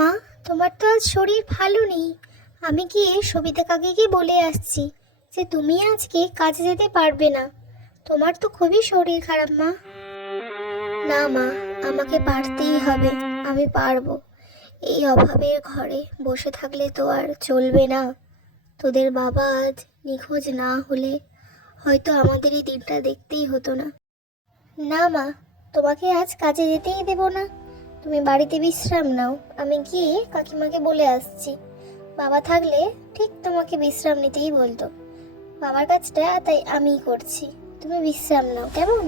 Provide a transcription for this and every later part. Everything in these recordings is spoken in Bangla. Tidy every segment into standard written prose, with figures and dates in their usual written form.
মা, তোমার তো আজ শরীর ভালো নেই। আমি গিয়ে সবিতা কাকিকে বলে আসছি যে তুমি আজকে কাজে যেতে পারবে না। তোমার তো খুবই শরীর খারাপ মা। না মা, আমাকে পারতেই হবে। আমি পারবো। এই অভাবের ঘরে বসে থাকলে তো আর চলবে না। তোদের বাবা আজ নিখোঁজ না হলে হয়তো আমাদের এই দিনটা দেখতেই হতো না। না মা, তোমাকে আজ কাজে যেতেই দেব না। তুমি বাড়িতে বিশ্রাম নাও। আমি গিয়ে কাকিমাকে বলে আসছি। বাবা থাকলে ঠিক তোমাকে বিশ্রাম নিতেই বলতো। বাবার কাজটা তাই আমিই করছি। তুমি বিশ্রাম নাও, কেমন?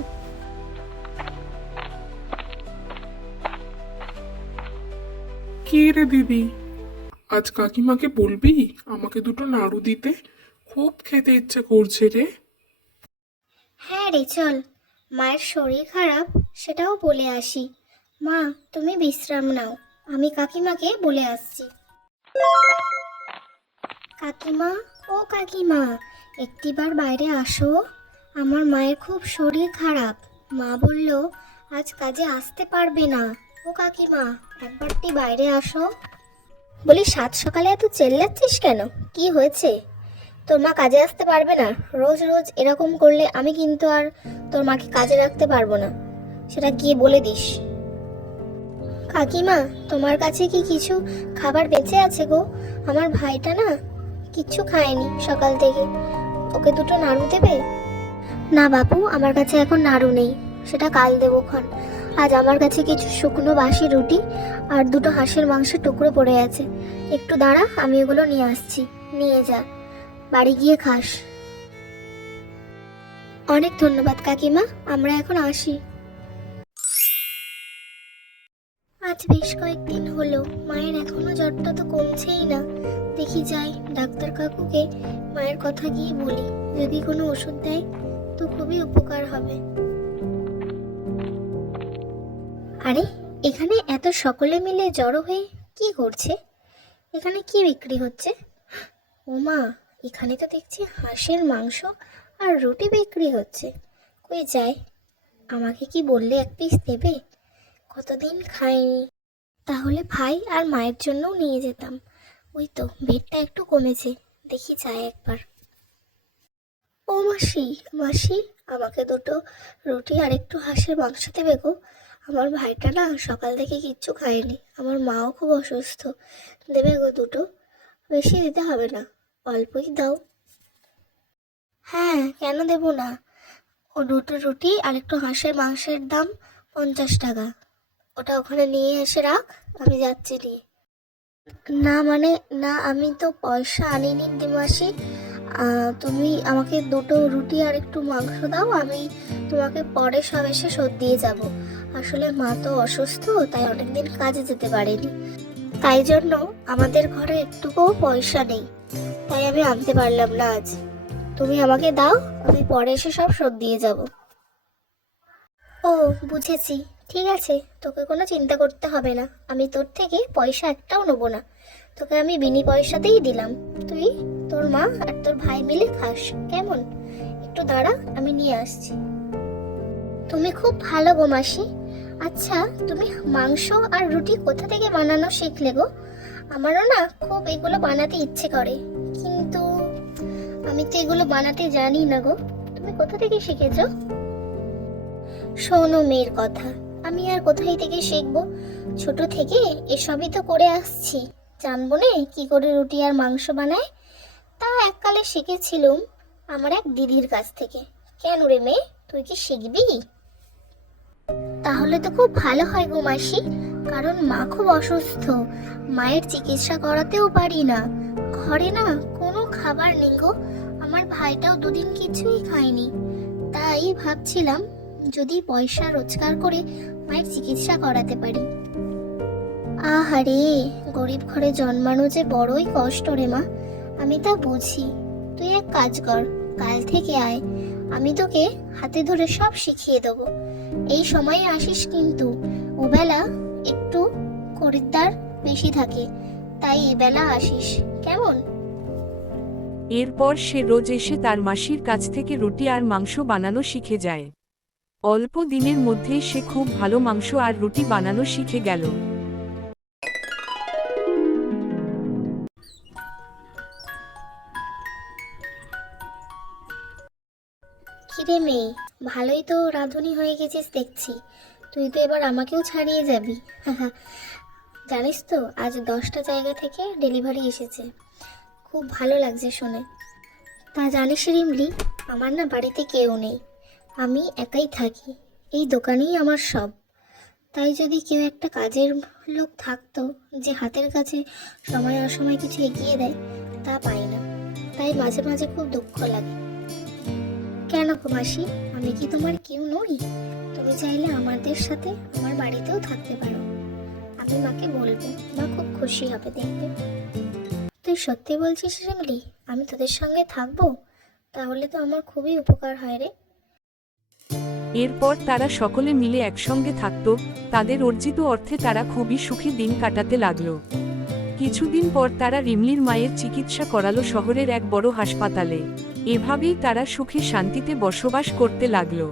কে রে দিদি? আজ কাকিমাকে বলবি আমাকে দুটো নাড়ু দিতে? খুব খেতে ইচ্ছে করছে রে। হ্যাঁ রে, চল। মায়ের শরীর খারাপ, সেটাও বলে আসি। মা, তুমি বিশ্রাম নাও। আমি কাকিমাকে বলে আসছি। কাকিমা, ও কাকিমা, একটিবার বাইরে আসো। আমার মায়ের খুব শরীর খারাপ। মা বলল আজ কাজে আসতে পারবে না। ও কাকিমা, একবারটি বাইরে আসো। বলি, সাত সকালে এত চেল্লাচ্ছিস কেন? কি হয়েছে? তোর মা কাজে আসতে পারবে না? রোজ রোজ এরকম করলে আমি কিন্তু আর তোর মাকে কাজে রাখতে পারবো না। সেটা গিয়ে বলে দিস। কাকিমা, তোমার কাছে কি কিছু খাবার বেঁচে আছে গো? আমার ভাইটা না কিচ্ছু খায়নি সকাল থেকে। ওকে দুটো নাড়ু দেবে? না বাপু, আমার কাছে এখন নাড়ু নেই। সেটা কাল দেবো খন। আজ আমার কাছে কিছু শুকনো বাসি রুটি আর দুটো হাঁসের মাংসের টুকরো পড়ে আছে। একটু দাঁড়া, আমি এগুলো নিয়ে আসছি। নিয়ে যা, বাড়ি গিয়ে খাস। অনেক ধন্যবাদ কাকিমা, আমরা এখন আসি। আজ বেশ কয়েকদিন হলো মায়ের এখনো জ্বরটা তো কমছেই না। দেখি যাই ডাক্তার কাকুকে মায়ের কথা গিয়ে বলি। যদি কোনো ওষুধ দেয় তো খুবই উপকার হবে। আরে, এখানে এত সকলে মিলে জড়ো হয়ে কি করছে? এখানে কি বিক্রি হচ্ছে? ওমা, এখানে তো দেখছি হাঁসের মাংস আর রুটি বিক্রি হচ্ছে। কই যাই, আমাকে কি বললে এক পিস দেবে? কতদিন খাইনি। তাহলে ভাই আর মায়ের জন্যও নিয়ে যেতাম। ওই তো পেটটা একটু কমেছে, দেখি যাই একবার। ও মাসি, মাসি, আমাকে দুটো রুটি আর একটু হাঁসের মাংস দেবে গো। আমার ভাইটা না সকাল থেকে কিচ্ছু খায়নি। আমার মাও খুব অসুস্থ। দেবে গো দুটো? বেশি দিতে হবে না, অল্পই দাও। হ্যাঁ, কেন দেবো না। ও দুটো রুটি আর একটু হাঁসের মাংসের দাম 50 টাকা। ওটা ওখানে নিয়ে এসে রাখ, আমি যাচ্ছি নিয়ে। না মানে, না আমি তো পয়সা আনিনি দিমাসি। তুমি আমাকে দুটো রুটি আর একটু মাংস দাও, আমি তোমাকে পরে সব এসে শোধ দিয়ে যাব। আসলে মা তো অসুস্থ, তাই অনেকদিন কাজে যেতে পারেনি। তাই জন্য আমাদের ঘরে একটুকুও পয়সা নেই, তাই আমি আনতে পারলাম না আজ। তুমি আমাকে দাও, আমি পরে এসে সব শোধ দিয়ে যাব। ও, বুঝেছি। ঠিক আছে, তোকে কোনো চিন্তা করতে হবে না। আমি তোর থেকে পয়সা একটাও নেবো না। তোকে আমি বিনি পয়সাতেই দিলাম। তুই, তোর মা আর তোর ভাই মিলে খাস, কেমন? একটু দাঁড়া, আমি নিয়ে আসছি। তুমি খুব ভালো গো মাসি। আচ্ছা, তুমি মাংস আর রুটি কোথা থেকে বানানো শিখলে গো? আমারও না খুব এগুলো বানাতে ইচ্ছে করে, কিন্তু আমি তো এগুলো বানাতে জানি না গো। তুমি কোথা থেকে শিখেছো? শোনো মেয়ের কথা, আমি আর কোথায় থেকে শিখবো? ছোট থেকে এসবই তো করে আসছি। জানবো না কি করে রুটি আর মাংস বানায়? তা এককালে শিখেছিলুম আমার এক দিদির কাছ থেকে। কেন রে মেয়ে, তুই কি শিখবি? তাহলে তো খুব ভালো হয় গো মাসি, কারণ মা খুব অসুস্থ। মায়ের চিকিৎসা করাতেও পারি না। ঘরে না কোনো খাবার নেই গো। আমার ভাইটাও দুদিন কিছুই খায়নি। তাই ভাবছিলাম যদি পয়সা রোজগার করে মায়ের চিকিৎসা করাতে পারি। আহারে, গরিব ঘরে জন্মানো যে বড়ই কষ্ট রে মা। আমি তা বুঝি। তুই এক কাজ কর, কাল থেকে আয়। আমি তোকে হাতে ধরে সব শিখিয়ে দেবো। এই সময়ে আসিস কিন্তু। ওবেলা একটু খরিদ্দার বেশি থাকে, তাই এবেলা আসিস, কেমন? এরপর সে রোজ এসে তার মাসির কাছ থেকে রুটি আর মাংস বানানো শিখে যায়। অল্প দিনের মধ্যেই সে খুব ভালো মাংস আর রুটি বানানো শিখে গেল। কিরে মেয়ে, ভালোই তো রাঁধুনি হয়ে গেছিস দেখছি। তুই তো এবার আমাকেও ছাড়িয়ে যাবি। জানিস তো আজ 10টা জায়গা থেকে ডেলিভারি এসেছে। খুব ভালো লাগছে শুনে। তা জানিস রিমলি, আমার না বাড়িতে কেউ নেই, আমি একাই থাকি। এই দোকানেই আমার সব। তাই যদি কেউ একটা কাজের লোক থাকতো যে হাতের কাছে সময় অসময় কিছু এগিয়ে দেয়, তা পাই না। তাই মাঝে মাঝে খুব দুঃখ লাগে। কেন গো মাসি, আমি কি তোমার কেউ নই? তুমি চাইলে আমাদের সাথে আমার বাড়িতেও থাকতে পারো। আমি মাকে বলবো, মা খুব খুশি হবে দেখবে। তুই সত্যি বলছিস রিমলি? আমি তোদের সঙ্গে থাকবো? তাহলে তো আমার খুবই উপকার হয় রে। এরপর তারা সকলে মিলে একসঙ্গে থাকত। তাদের অর্জিত অর্থে তারা খুবই সুখী দিন কাটাতে লাগলো। কিছুদিন পর তারা রিমলির মায়ের চিকিৎসা করালো শহরের এক বড় হাসপাতালে। এভাবেই তারা সুখে শান্তিতে বসবাস করতে লাগলো।